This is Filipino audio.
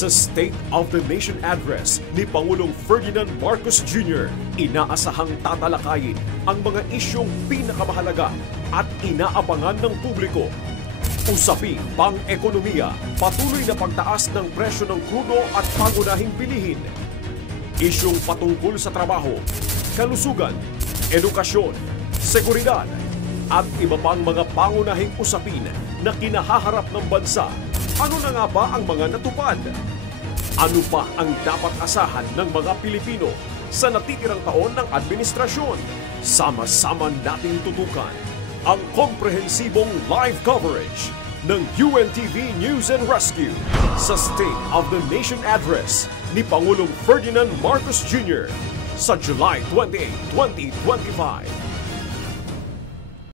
Sa State of the Nation Address ni Pangulong Ferdinand Marcos Jr., inaasahang tatalakayin ang mga isyong pinakamahalaga at inaabangan ng publiko. Usaping pang-ekonomiya, patuloy na pagtaas ng presyo ng krudo at pangunahing bilihin. Isyong patungkol sa trabaho, kalusugan, edukasyon, seguridad, at iba pang mga pangunahing usapin na kinahaharap ng bansa. Ano na nga ba ang mga natupad? Ano pa ang dapat asahan ng mga Pilipino sa natitirang taon ng administrasyon? Sama-sama natin tutukan ang komprehensibong live coverage ng UNTV News and Rescue sa State of the Nation Address ni Pangulong Ferdinand Marcos Jr. sa July 28, 2025.